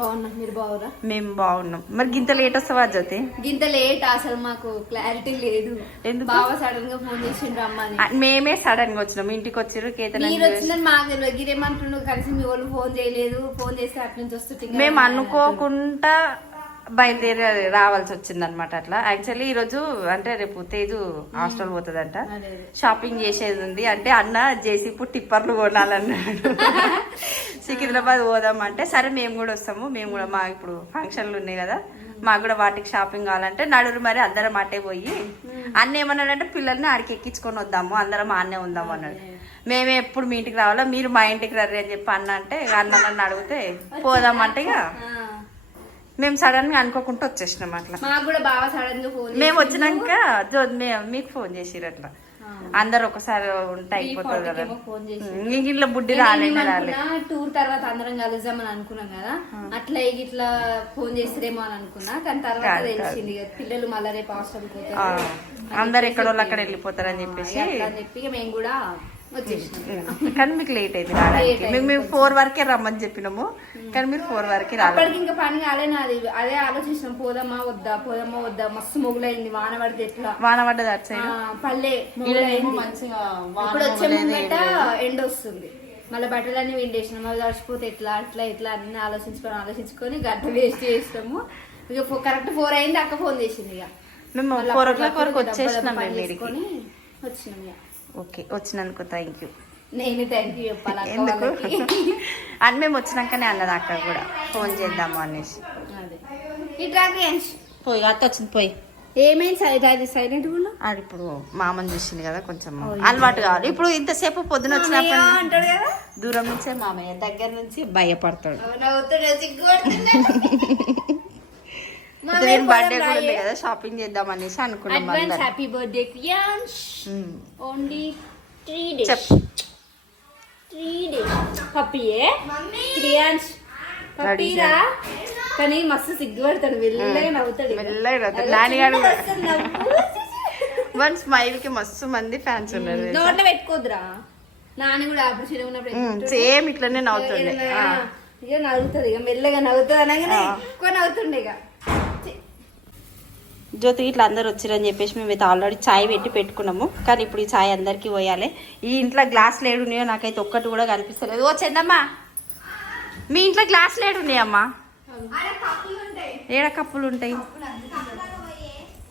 బాగున్నా, మీరు బాగురా? మేము బాగున్నాం. మరి గింత లేట్ వస్తావా జ్యోతి? గింత లేట్ అసలు మాకు క్లారిటీ లేదు. ఎందుకు? బావ సడన్ గా ఫోన్ చేసిండ్రు అమ్మని. మేమే సడన్ గా వచ్చినాం. ఇంటికి వచ్చారు కేతన్. మీరు వచ్చిందని మాకు తెలియదు. గిరేమంటుండ్రు కలిసి మీ వాళ్ళు ఫోన్ చేయలేదు. ఫోన్ చేస్తే అటు నుంచి వస్తుంటే మేము అనుకోకుండా బయలుదేరి రావాల్సి వచ్చింది అనమాట. అట్లా యాక్చువల్లీ ఈ రోజు అంటే రేపు తేజు హాస్టల్ పోతుందంట. షాపింగ్ చేసేది ఉంది. అంటే అన్న జేసీపూ టిప్పర్లు కొనాలన్నాడు. సికింద్రాబాద్ పోదామంటే సరే మేము కూడా వస్తాము. మేము కూడా మా ఇప్పుడు ఫంక్షన్లు ఉన్నాయి కదా, మాకు కూడా వాటికి షాపింగ్ కావాలంటే నడురు మరి అందరం అట్టే పోయి అన్న ఏమన్నాడంటే పిల్లల్ని ఆడికి ఎక్కించుకొని వద్దాము, అందరం ఆన్నే ఉందాము అన్నాడు. మేమే ఎప్పుడు మీ ఇంటికి రావాలా, మీరు మా ఇంటికి రండి అని చెప్పి అన్న అంటే అన్న నన్ను అడిగితే పోదామంటే ఇక మేము సడన్ గా అనుకోకుండా వచ్చేసినాం. అట్లా మాకు కూడా బాగా సడన్ గా ఫోన్ మేము వచ్చినాక మీకు ఫోన్ చేసిరు. అట్లా అందరు ఒకసారి ఉంటే అయిపోతుంది కదా. ఇంట్లో బుడ్డి రాలేదు. టూర్ తర్వాత అందరం కలుద్దామని అనుకున్నాం కదా, అట్లా ఇట్లా ఫోన్ చేస్తారేమో అని అనుకున్నా. కానీ తర్వాత తెలిసింది పిల్లలు మళ్ళీ రేపు హాస్టల్ పోతారు, అందరు ఎక్కడో అక్కడ వెళ్ళిపోతారని చెప్పి మేము కూడా కానీ మీకు లేట్ అయింది రావడానికి. మేము 4 వరకే రమ్మని చెప్పినాము, కానీ మీరు 4 వరకే రాలేదు. ఇంకా పని కాలే నాది. అదే ఆలోచించినాం, పోదామా వద్దా. మస్తు మొగులైంది. వాన పడితే ఎట్లా? వాన పడ్డది అటు సైడ్ పల్లె మంచిగా. ఇప్పుడు వచ్చే ముందట ఎండ వస్తుంది. మళ్ళీ బట్టలన్నీ విండేసినాం. అవి తడిచిపోతే ఎట్లా ఇట్లా అన్ని ఆలోచించుకొని గడ్డ వేస్ట్ చేసినాము. ఇక కరెక్ట్ 4 అయింది. అక్క ఫోన్ చేసింది. ఇక మేము 4 o'clock వరకు వచ్చేసినాం. వచ్చినాం. ఇక ఓకే, వచ్చినందుకు థ్యాంక్ యూ. నేను థ్యాంక్ యూ చెప్పాలి. ఎందుకు అని మేము వచ్చినాకనే అన్నది అక్క కూడా ఫోన్ చేద్దాము అనేసి. పోయి అత్త వచ్చింది. పోయి ఏమైంది సైలెంట్ కూడా? అది ఇప్పుడు మామని చూసింది కదా, కొంచెం అలవాటు కావాలి. ఇప్పుడు ఇంతసేపు పొద్దున వచ్చినప్పుడు దూరం నుంచే మామయ్య, దగ్గర నుంచి భయపడతాడు. బర్త్డే కూడా ఉంది కదా, షాపింగ్ చేద్దాం అనేసి అనుకున్నాం. Happy birthday Kriyans. Only 3 days. 3 days పప్పియే క్రియాన్స్ పప్పిరా. కానీ మస్తు సిగ్గుపడతాడు, వెళ్ళగా నవ్వుతాడు. నాన్నగారు వన్ స్మైల్ కి మస్తు మంది ఫ్యాన్స్ ఉన్నారు. నోట్లో పెట్టుకోద్దురా. నాన్న కూడా అప్పుడు చిన్న ఉన్నప్పుడు సేమ్ ఇట్లనే నవ్వుతుండే. ఇక నవ్వుతుంది, ఇక మెల్లగా నవ్వుతుంది అనగానే ఎక్కువ నవ్వుతుండే. ఇక జ్యోతి ఇట్లా అందరు వచ్చిరని చెప్పేసి మేమైతే ఆల్రెడీ ఛాయ్ పెట్టుకున్నాము. కానీ ఇప్పుడు ఈ ఛాయ్ అందరికి పోయాలి. ఈ ఇంట్లో గ్లాసులు ఏడున్నాయో నాకైతే ఒక్కటి కూడా కనిపిస్తలేదు. ఓ చందమ్మా, మీ ఇంట్లో గ్లాసులు ఏడున్నాయమ్మా? ఏడ కప్పులు ఉంటాయి?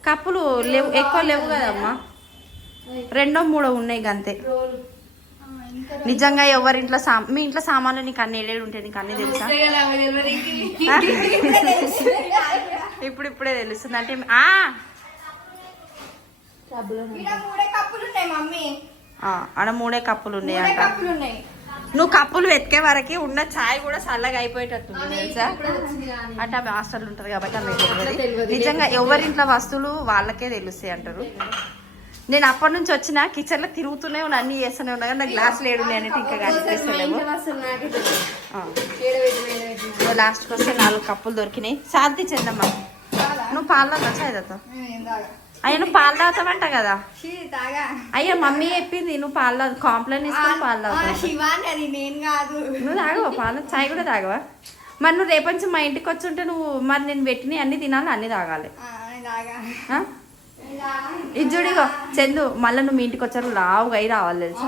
కప్పులు లేవు, ఎక్కువ లేవు కదమ్మా. 2 3 ఉన్నాయి అంతే. నిజంగా ఎవరింట్లో మీ ఇంట్లో సామాన్లు నీకు అన్ని ఏడేడు ఉంటాయి, నీకు అన్ని తెలుసా? ఇప్పుడే తెలుస్తుంది. అంటే ఆడ 3 కప్పులు ఉన్నాయి అంట. నువ్వు కప్పులు వెతికే వరకు ఉన్న ఛాయ్ కూడా చల్లగా అయిపోయేటట్టుంది తెలుసా? అంటే ఆమె హాస్టల్ ఉంటుంది కాబట్టి ఆమె తెలియదు. నిజంగా ఎవరింట్లో వస్తువులు వాళ్ళకే తెలుస్తాయి అంటారు. నేను అప్పటి నుంచి వచ్చిన కిచెన్ లో తిరుగుతూనే ఉన్నా, అన్ని చేస్తూనే ఉన్నా, కానీ నా గ్లాసులు ఏడున్నాయి అనేది ఇంకా కనిపిస్తలేవు. లాస్ట్కి వస్తే 4 కప్పులు దొరికినాయి. శాంతి చెందమ్మా, నువ్వు పాలు తాగుతావు? చాయ్ తాగుతావు? అయ్యా నువ్వు పాలు తాగుతావంట కదా. అయ్యా మమ్మీ చెప్పింది నువ్వు పాలు తాగు, కాంప్లైంట్ ఇస్తాను పాలు తాగుతావు. నువ్వు తాగవా పాలు? చాయ్ కూడా తాగవా? మరి నువ్వు రేపటి నుంచి మా ఇంటికి వచ్చి ఉంటే నువ్వు మరి నేను పెట్టినవి అన్ని తినాలి, అన్ని తాగాలి. ఇజ్జుడిగో చందు, మళ్ళీ నువ్వు మీ ఇంటికి వచ్చారు లావుగా అయి రావాలి తెలుసు.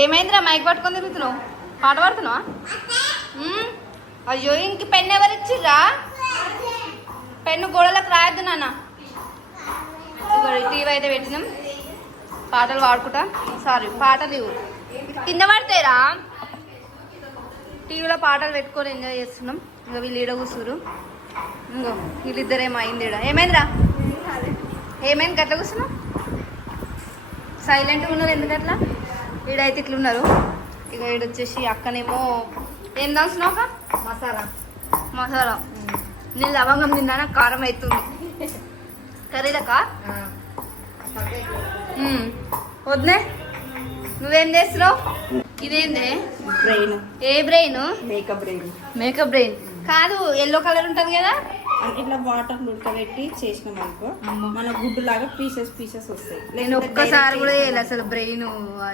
ఏమైందిరా మైక్ పట్టుకొని తిరుగుతున్నావు? పాట పాడుతున్నావా? అయ్యో ఇంక పెన్ను ఎవరు ఇచ్చిర్రా? పెన్ను గోడలకు రాయద్దు నాన్న. టీవీ అయితే పెట్టినాం, పాటలు పాడుకుంటా. సారీ పాటలు కింద పడతాయిరా. టీవీలో పాటలు పెట్టుకొని ఎంజాయ్ చేస్తున్నాం. ఇంకా వీళ్ళు ఈడ కూర్చురు. ఇంకో వీళ్ళిద్దరేమో అయింది. ఏమైందిరా? ఏమైంది గట్ల కూర్చున్నావు? సైలెంట్గా ఉన్నారు ఎందుకట్లా? ఈడైతే ఇట్లున్నారు. ఇక ఈడొచ్చేసి అక్కనేమో ఏం దాల్సినావు? మసాలా. నేను లవంగం తిన్నా, కారం అవుతుంది. కర్రీలకా వద్దే. నువ్వేం చేస్తున్నావు? ఇదేందే బ్రెయిన్? ఏ brain? Makeup brain. Makeup brain కాదు, ఎల్లో కలర్ ఉంటుంది కదా. ఇట్లా వాటర్ ఉడకబెట్టి చేసినాం అనుకో మన గుడ్డు లాగా పీసెస్ వస్తాయి. నేను ఒక్కసారి కూడా వేయాలి అసలు బ్రెయిన్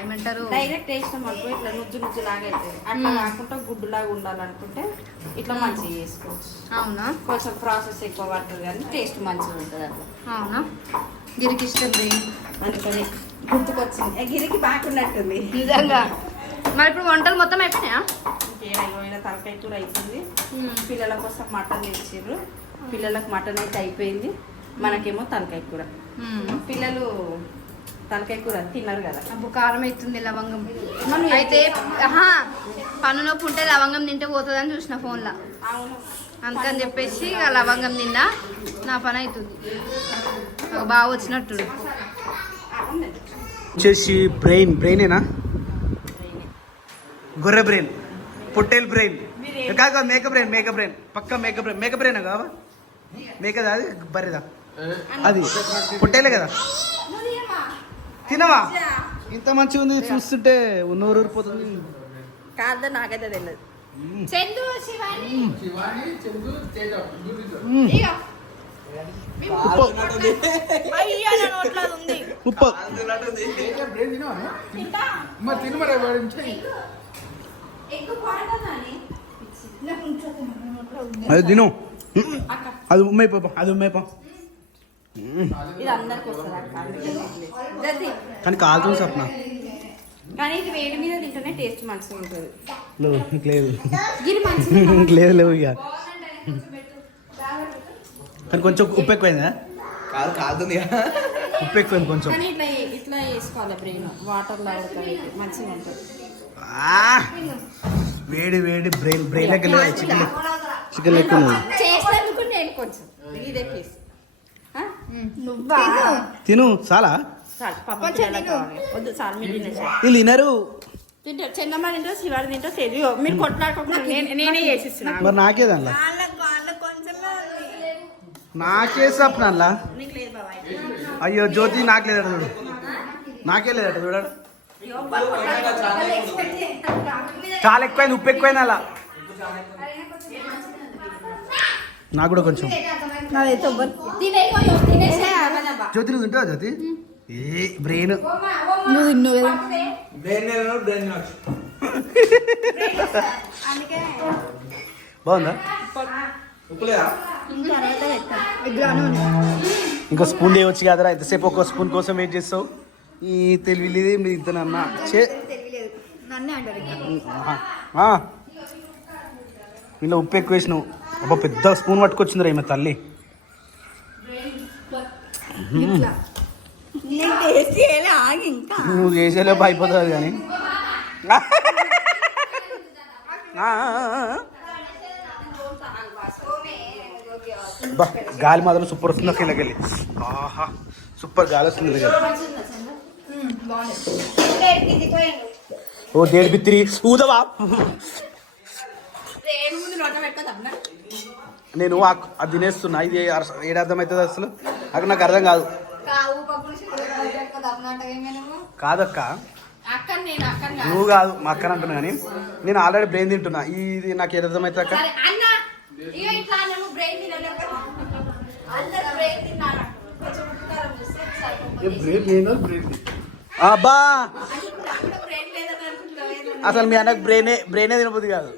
ఏమంటారు డైరెక్ట్ వేసినాం అనుకో ఇట్లా నుజ్జు లాగా అవుతుంది. అట్లా కాకుండా గుడ్డు లాగా ఉండాలనుకుంటే ఇట్లా మంచిగా చేసుకోవచ్చు. అవునా? కొంచెం ప్రాసెస్ ఎక్కువ పడుతుంది కానీ టేస్ట్ మంచిగా ఉంటుంది అట్లా. అవునా? గిరికి ఇష్టం బ్రెయిన్ అందుకని గుర్తుకొచ్చింది. గిరికి బాగున్నట్టుంది నిజంగా. మరి ఇప్పుడు వంటలు మొత్తం అయిపోయినాయా? ఇలా తలకాయ కూర అయిపోయింది. పిల్లల కోసం మటన్ తెచ్చిర్రు. పిల్లలకు మటన్ అయితే అయిపోయింది. మనకేమో తలకాయ కూర. పిల్లలు తలకాయ కూర తిన్నారు కదా. అప్పుడు కారం అవుతుంది లవంగం అయితే. పన్ను నొప్పి ఉంటే లవంగం తింటే పోతుందని చూసిన ఫోన్లో. అవును, అందుకని చెప్పేసి ఇక లవంగం తిన్నా నా పని అవుతుంది. బాగా వచ్చినట్టు వచ్చేసి బ్రెయినేనా? గొర్రె బ్రెయిన్, పొట్టేల్ బ్రెయిన్ కాదు, మేక బ్రెయిన్ పక్క మేక బ్రెయిన్ కావా? మేకదా అది? బర్రెదా అది? పొట్టేలే కదా. తినవా? ఇంత మంచిగా ఉంది చూస్తుంటే నోరు ఊరిపోతుంది. కాదు, నాకైతే తెలియదు. ఉప్పు అది తిను. అది ఉమ్మైపో, అది ఉమ్మైపో. ఇది అందరికి వస్తుంది కానీ కాలుతుంది సప్న. కానీ ఇది వేడి మీద తింటేనే టేస్ట్ మంచిగా ఉంటుంది. లేదు గిరి మంచిగా లేదు లేవు ఇక. కానీ కొంచెం ఉప్పు ఎక్కువైందా? కాలుతుంది, ఉప్పు ఎక్కువైంది కొంచెం. కానీ ఇట్లా ఇట్లా వేసుకోవాలి బ్రెయిన్ వాటర్ లో మంచిగా ఉంటుంది. వేడి వేడి బ్రెయిన్ లెక్క లేదు, చికెన్ లెక్క ఉన్నది. చేసేందుకు నేను కొంచెం ఇదే పీస్ తిను చాలా. వద్దు సార్, మీరు తినేసారు. వీళ్ళు తినరు. తింటారు, చందమ్మ తింటారు, శివాడు తింటారు. తెలియదు మీరు కొట్లాడుకోకుండా నేనే చేసిస్తున్నా. మరి నాకేదల్లా నాకే సప్నల్లా. అయ్యో జ్యోతి నాకు లేదట చూడు, నాకే లేదట చూడాడు. చాలా ఎక్కువైంది, ఉప్పు ఎక్కువైంది అలా. నాకు కూడా కొంచెం. జ్యోతి నువ్వు తింటావా జ్యోతి? ఏ బ్రెయిన్ బాగుందా? ఇంకో స్పూన్ వేయవచ్చు కదరా, ఎంతసేపు ఒక స్పూన్ కోసం వెయిట్ చేస్తావు? ఈ తెలివిలేదు మీ ఇద్దనన్నా ఇలా ఉప్పు ఎక్కువ వేసినావు. ఒక పెద్ద స్పూన్ పట్టుకొచ్చిందిరా ఈమె తల్లి. నువ్వు చేసేలోపు అయిపోతుంది కానీ. గాలి మాత్రం సూపర్ వస్తుంది అక్కడ వెళ్ళి. ఆహా సూపర్ గాలి వస్తుంది. ఓ డేట్ బిత్తిరి ఊదవా? నేను అది తినేస్తున్నా. ఇది ఏడు అర్థం అవుతుంది అసలు? అక్కడ నాకు అర్థం కాదు. కాదక్క, నువ్వు కాదు మా అక్కని అంటున్నా కానీ నేను ఆల్రెడీ బ్రెయిన్ తింటున్నా. ఇది నాకు ఏది అర్థం అవుతుంది అక్క? అబ్బా అసలు మీ అన్నకు బ్రెయినే తినబుద్ది కాదు.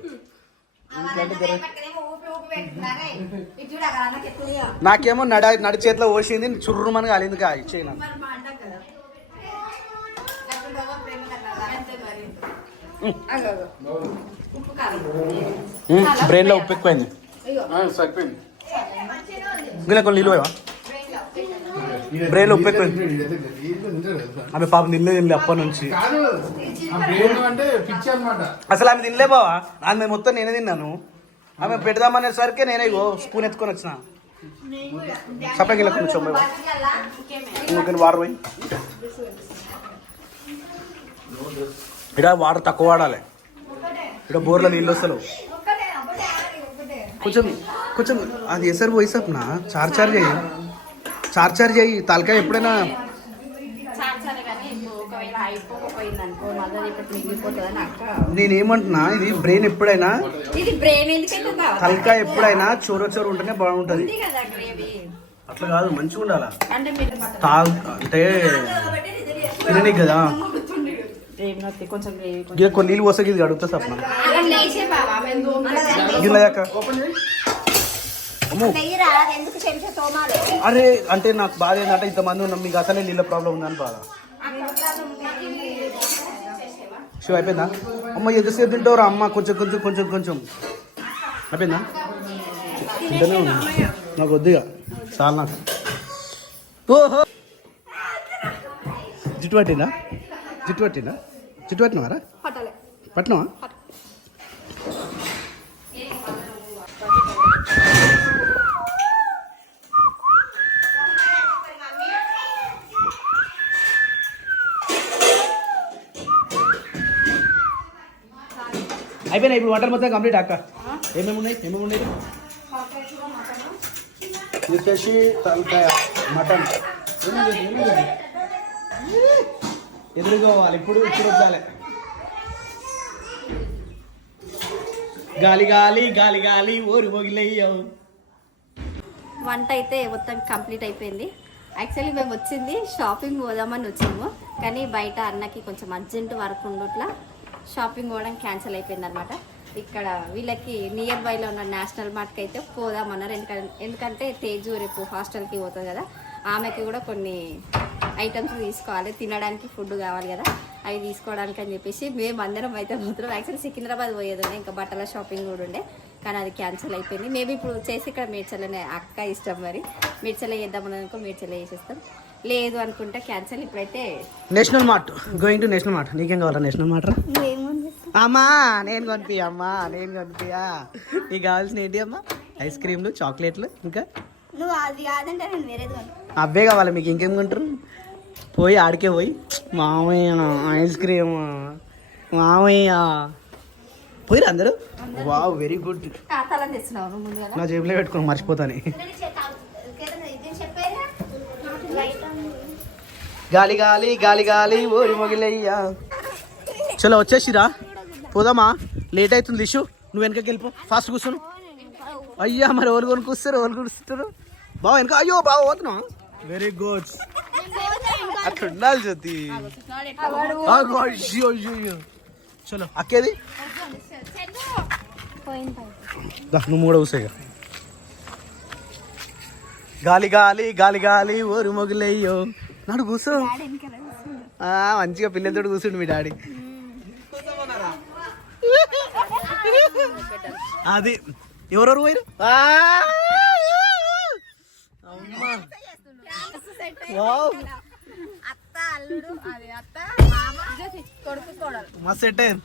నాకేమో నడి చేతిలో పోసింది, చుర్రుమని కాలింది. ఇచ్చేయి నాకు. బ్రెయిన్లో ఉప్పు ఎక్కువైంది. ఇంకా కొన్ని నీళ్ళు పోయవా? బ్రెయిన్లో ఉప్పు ఎక్కువైంది. ఆమె పాప తినలే అప్పటి నుంచి. అసలు ఆమె తినలే బావా. ఆమె మొత్తం నేనే తిన్నాను. ఆమె పెడదామనేసరికి నేనే స్పూన్ ఎత్తుకొని వచ్చిన. సపకి కొంచెం వాటర్ పోయి. ఇక్కడ వాటర్ తక్కువ వాడాలి. ఇక్కడ బోర్లో నీళ్ళు వస్తలేవు. కొంచెం అది ఎసరు పోయి సప్న చార్చార్ చేయి. తలకాయ ఎప్పుడైనా ఒకవేళ అయిపోకపోయింది అనుకో మళ్ళీ అయిపోతుంది ఇప్పుడు మిగిలిపోతుంది అని అక్క. నేనేమంటున్నా, ఇది బ్రెయిన్ ఎప్పుడైనా ఇది బ్రెయిన్ ఎందుకైతే తలకాయ ఎప్పుడైనా చోరు ఉంటేనే బాగుంటది. ఉంది కదా గ్రేవీ. అట్లా కాదు, మంచిగా ఉండాలా. అంటే మీరు అంటే తిననీకి కదా. కొంచెం గ్రేవీ ఇక కొన్ని నీళ్ళు పోసకి ఇది అడుగుతా సప్న. అలా లేచే బావా గిన్నెయాక ఎందుకు చెంచా తోమాలి. అరే అంటే నాకు బాధ ఏంటంటే ఇంతమంది ఉన్నాం, మీకు అసలే నీళ్ళ ప్రాబ్లం ఉందని బాధ. షో అయిపోయిందా అమ్మ? ఎంతసేపు తింటావురా అమ్మ? కొంచెం కొంచెం కొంచెం కొంచెం అయిపోయిందా? తింటూనే ఉన్నా, నాకు వద్దుగా చాలా నాకు. ఓహో జిట్టు పట్టిందా? జిట్టు పట్టిందా? జిట్టు పట్టినవారా? పట్టినవా? అయిపోయినా ఇప్పుడు వంటలు మొత్తం కంప్లీట్ అక్క. ఏమేమి ఉన్నాయి? ఇది వచ్చేసి తలకాయ మటన్. ఎదురుకోవాలి ఇప్పుడు వద్దాలి. గాలి గాలి గాలి గాలి ఊరు మొగిలయ్యో. వంట అయితే మొత్తం కంప్లీట్ అయిపోయింది. యాక్చువల్లీ మేము వచ్చింది షాపింగ్ పోదామని వచ్చాము, కానీ బయట అన్నకి కొంచెం అర్జెంట్ వర్క్ ఉండట్లా షాపింగ్ పోవడం క్యాన్సిల్ అయిపోయింది అనమాట. ఇక్కడ వీళ్ళకి నియర్ బైలో ఉన్న నేషనల్ మార్ట్కి అయితే పోదామన్నారు. ఎందుకంటే తేజు రేపు హాస్టల్కి పోతుంది కదా, ఆమెకి కూడా కొన్ని ఐటమ్స్ తీసుకోవాలి, తినడానికి ఫుడ్ కావాలి కదా, అవి తీసుకోవడానికి అని చెప్పేసి మేము అందరం అయితే పోతున్నాం. యాక్చువల్లీ సికింద్రాబాద్ పోయేది ఉండే, ఇంకా బట్టల షాపింగ్ కూడా ఉండే, కానీ అది క్యాన్సిల్ అయిపోయింది. మేబీ ఇప్పుడు చేసి ఇక్కడ మేడ్చల్లనే అక్క ఇష్టం, మరి మేడ్చల్ల చేద్దామని అనుకో మేడ్చల్ల చేసేస్తాం, లేదు అనుకుంటే క్యాన్సిల్. ఇప్పుడైతే national mart, going to national mart. నీకేం కావాలా నేషనల్ మార్ట్? అమ్మా నేను కొనిపియా, నీకు కావాల్సిన ఏంటి అమ్మా? ఐస్ క్రీమ్లు, చాక్లెట్లు, ఇంకా నువ్వు అది కాదంటే నేను వేరేది అబ్బే కావాలి. మీకు ఇంకేం కొంటారు? పోయి ఆడికే పోయి మామయ్య ఐస్ క్రీమ్ మామయ్య పోయిరా అందరూ. Wow very good. నా జేబులో పెట్టుకుని మర్చిపోతాను. గాలి గాలి గాలి గాలి ఓరి మొగిలయ్యా. చలో వచ్చేసిరా, పోదామా? లేట్ అవుతుంది లిషు, నువ్వు వెనకకి వెళ్ళిపో, ఫాస్ట్ కూర్చోను. అయ్యా మరి ఓలు కొనుక్కొస్తారు బావ వెనక. అయ్యో బావ పోతున్నా. వెరీ గుడ్, అట్లా ఉండాలి జ్యోతి. చలో అక్కేది నువ్వు కూడా కూసాయి. గాలి గాలి గాలి గాలి ఓరి మొగిలయ్యో. నాడు కూర్చో, మంచిగా పిల్లలతో కూర్చుండు మీ డాడీ. అది ఎవరెవరు పోయారు? మస్తు సెట్ అయ్యారు.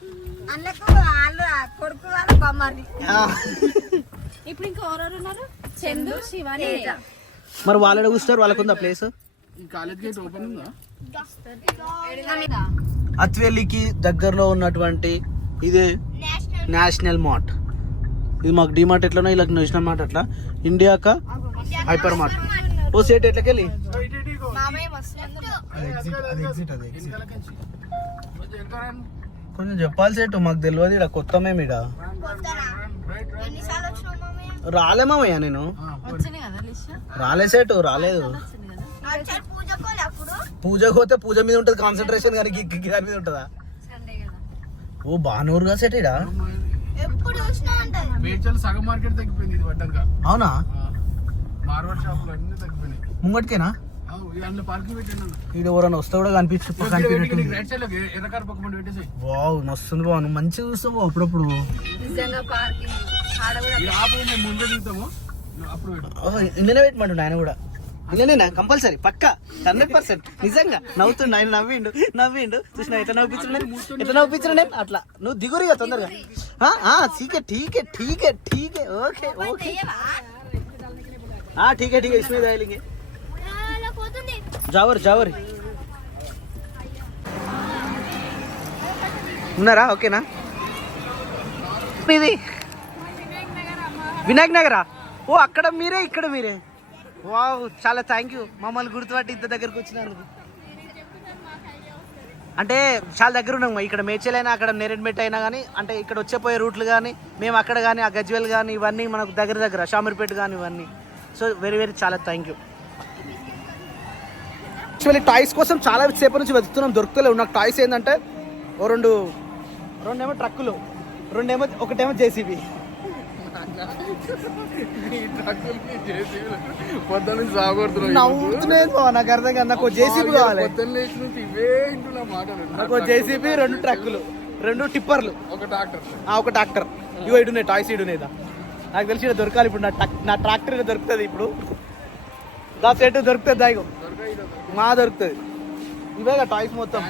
ఇప్పుడు ఇంకా ఎవరెవరు ఉన్నారు? చందు, శివాని. మరి వాళ్ళ కూర్చున్నారు, వాళ్ళకుందా ప్లేస్? అత్వేలికి దగ్గరలో ఉన్నటువంటి ఇదే నేషనల్ మార్ట్. ఇది మాకు డిమార్ట్ ఎట్లనో ఇలా నేషనల్ మార్ట్ అట్లా, ఇండియాక హైపర్ మార్ట్. ఓ సేట్ ఎట్లకెళ్ళి కొంచెం చెప్పాలి సేటు, మాకు తెలియదు. ఇక్కడ కొత్త మేము ఇక్కడ రాలే మామయ్య, నేను రాలే సేటు, రాలేదు. పూజకు పోతే పూజ మీద ఉంటది కాన్సన్ట్రేషన్, కానీ దాని మీద ఉంటుందా? ఓ బానూరుగా సెట్ ఇడా. అవునా? ముంగటికేనా? ఎవరైనా వస్తా కూడా కనిపించు. వావ్ మస్తుంది బావ, నువ్వు మంచిగా చూస్తావు అప్పుడప్పుడు. ఇందులో పెట్టమంటుండే ఆయన కూడా. ఇలానేనా కంపల్సరీ పక్కా 100%. నిజంగా నవ్వుతుండు ఆయన, నవ్విండు చూసిన ఎట్లా నవ్వుపించిన అట్లా. నువ్వు దిగురిగా తొందరగా. ఠీకే ఓకే ఓకే ఠీకే ఇస్మే దాయిలింగే జావర్ ఉన్నారా? ఓకేనా? ఇది వినాయక్ నగరా? ఓ అక్కడ మీరే, ఇక్కడ మీరే. వావ్ చాలా థ్యాంక్ యూ మమ్మల్ని గుర్తుపట్టి ఇంత దగ్గరకు వచ్చినందుకు. అంటే చాలా దగ్గర ఉన్నాం. ఇక్కడ మేడ్చలైనా అక్కడ నేరేడ్మెట్ అయినా కానీ అంటే ఇక్కడ వచ్చేపోయే రూట్లు కానీ మేము అక్కడ కానీ ఆ గజ్వేల్ కానీ ఇవన్నీ మనకు దగ్గర షామీర్పేట కానీ ఇవన్నీ. సో వెరీ వెరీ చాలా థ్యాంక్ యూ. యాక్చువల్లీ టాయ్స్ కోసం చాలా సేపటి నుంచి వెతుకుతున్నాం, దొరుకుతలేవు. నాకు టాయ్స్ ఏంటంటే రెండేమో ట్రక్కులు, ఒకటేమో జేసీబీ. నవ్వుతున్నాయి నాకు అర్థం కాదు. నాకు జేసీబీ కావాలి, నాకు జేసీబీ, 2 ట్రక్కులు, 2 టిప్పర్లు, ఒక ట్రాక్టర్. ఇగో ఇడున్నాయి టాయ్స్, ఇడునేదా నాకు తెలిసి ఇక్కడ దొరకాలి. ఇప్పుడు నా ట్రాక్టర్ దొరుకుతుంది. ఇప్పుడు దా సెట్ దొరుకుతుంది, దాయిగో మా దొరుకుతుంది. ఇవేగా టాయ్స్ మొత్తం.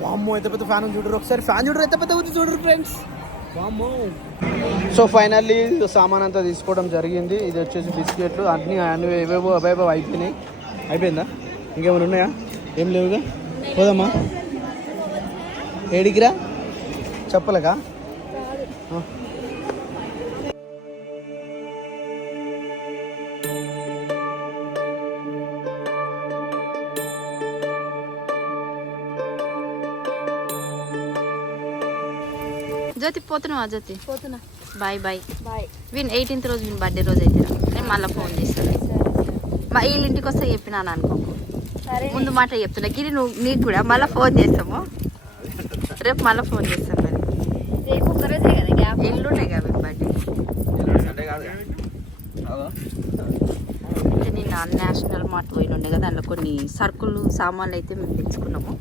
వామ్మో ఎంత పెద్ద ఫ్యాన్ ఉంది చూడరు, ఒకసారి ఫ్యాన్ చూడరు ఎంత పెద్ద ఉంది చూడరు ఫ్రెండ్స్. వామ్మో. సో ఫైనల్లీ సామాన్ అంతా తీసుకోవడం జరిగింది. ఇది వచ్చేసి బిస్కెట్లు అన్నీ ఏవేవో అవేవో అయిపోయినాయి. అయిపోయిందా? ఇంకేమైనా ఉన్నాయా? ఏం లేవుగా. పోదమ్మా. ఏడికిరా చెప్పలేక. జ్యోతి పోతున్నావా? జ్యోతి పోతున్నా. Bye bye. Bye. Wien 18th రోజు వీని బర్త్డే రోజు అయితే నేను మళ్ళీ ఫోన్ చేస్తాను. మా వీళ్ళ ఇంటికి వస్తే చెప్పినాను అనుకోకు, ముందు మాట చెప్తున్నా. గిరి నీకు కూడా మళ్ళీ ఫోన్ చేస్తాము, రేపు మళ్ళీ ఫోన్ చేస్తాను. మరి రేపు ఒక్కరోజే కదా గ్యాప్. ఎల్లుండే కదా వీని బర్త్డే. అంటే నేను నేషనల్ మార్ట్ పోయినుండే కదా, అందులో కొన్ని సరుకులు సామాన్లు అయితే మేము తెచ్చుకున్నాము.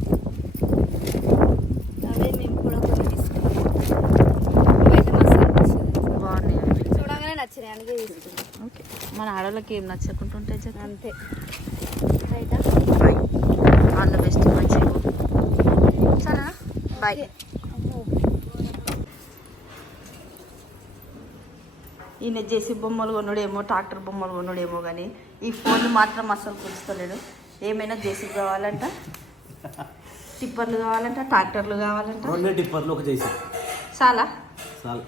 అదే మేము కూడా కొన్ని తీసుకున్నాము. ఇవైతే మస్తు అనిపిస్తుంది, బాగున్నాయి. చూడగానే నచ్చినాయి అందుకే తీసుకున్నాం. ఓకే, మన ఆడవాళ్ళకి ఏం నచ్చకుంటుంటే అంతే. రైటా? బాయ్. All the best. మంచిగా సరేనా? బాయ్. ఈయన చేసి బొమ్మలు కొనుడేమో, ట్రాక్టర్ బొమ్మలు కొనుడేమో, కానీ ఈ ఫోన్ మాత్రం అసలు కూర్చుతలేడు. ఏమైనా జేసీ కావాలంట, టిప్పర్లు కావాలంట, ట్రాక్టర్లు కావాలంట. 2 టిప్పర్లు, ఒక జేసీ చాలా. చాలు.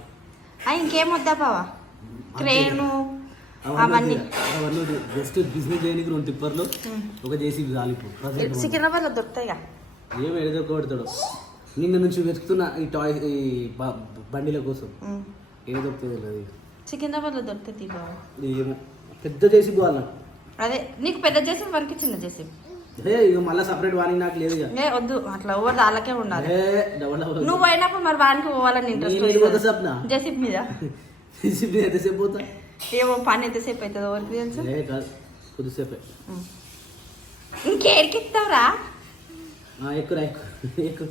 ఇంకేం వద్దా బావా? క్రేను అవన్నీ జస్ట్ బిజినెస్ చేయడానికి 2 టిప్పర్లు, ఒక జేసీబీ చాలు. ఇప్పుడు సికింద్రాబాద్లో దొరుకుతాయిగా. ఏం ఎడదొక్కబడతాడు. నిన్న నుంచి వెతుకుతున్నా ఈ టాయ్ ఈ బండిల కోసం. ఏదో దొరుకుతుంది సికింద్రాబాద్లో దొరుకుతుంది బావా. ఏమో పెద్ద జేసీబీ వాళ్ళ. అదే నీకు పెద్ద చేసి వరకు చిన్న చేసి ఇక మళ్ళీ సపరేట్ వానికి నాకు లేదు. వద్దు, అట్లా ఎవరు వాళ్ళకే ఉండాలి. నువ్వు అయినప్పుడు మరి వానికి పోవాలని ఇంట్రెస్ట్ జేసీబీ మీద. ఎంతసేపు పోతా ఏమో పని ఎంతసేపు అవుతుంది ఎవరికి తెలుసు. కాదు కొద్దిసేపే. ఇంకేడికి ఇస్తావురా? ఎక్కువ